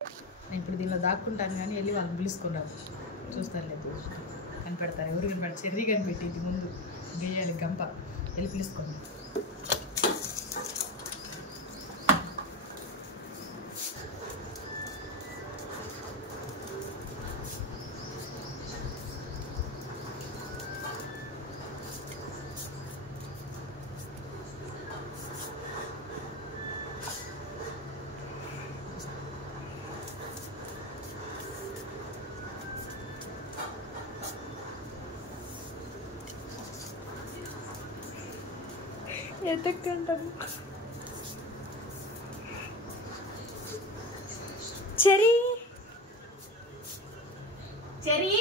నేను ఇప్పుడు దీనిలో దాక్కుంటాను కానీ వెళ్ళి వాళ్ళని పిలుచుకున్నారు. చూస్తారు లేదు కనిపెడతారు. ఎవరు కనిపెడతారు? చెర్రీ కనిపెట్టింది ముందు గేయాలి గంప వెళ్ళి పిలుచుకోండి. ఎత్తుకుంటాము. Cherry cherry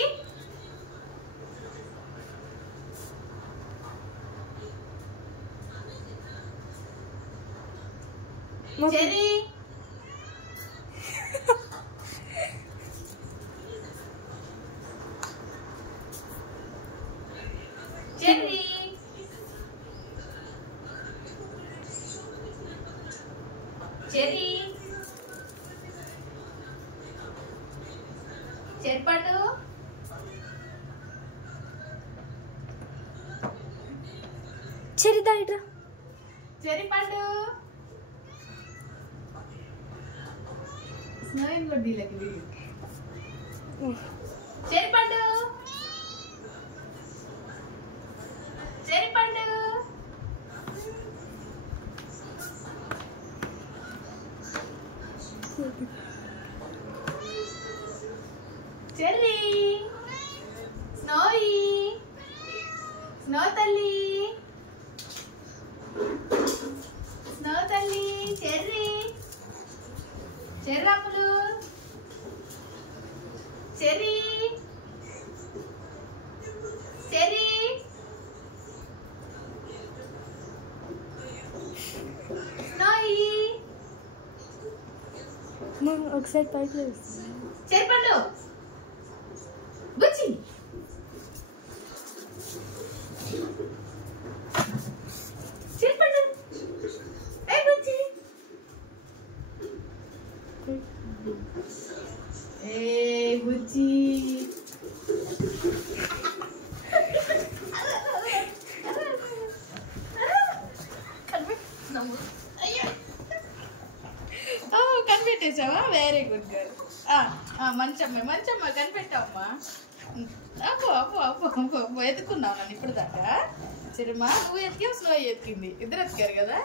cherry cherry cherry చెర్పండు చెరీ దాయిట్రా. చెర్రీ పండు స్నోయింగ్ కూడా దీలకి చెర్రీ పండు చెర్రీ పండు చెర్రీ స్నోయి స్నో తల్లి స్నో తల్లి చెర్రీ చెర్రాపులు చెర్రీ చెర్రీ స్నోయి ఒకసారి పైకి చెర్పండు బుచ్చి చెర్పండు ఏ బుచ్చి ఏ బుచ్చి కనిపెట్టేసావా? Very good girl. మంచమ్మ మంచమ్మ కనిపెట్టావమ్మా. అప్పు అప్పు అప్పు అప్పు అప్పు ఎత్తుకున్నావు నన్ను ఇప్పుడు దాకా. సరేమ్మా నువ్వు ఎత్తికావు స్నో ఎత్తికింది ఇద్దరు ఎత్తికారు కదా.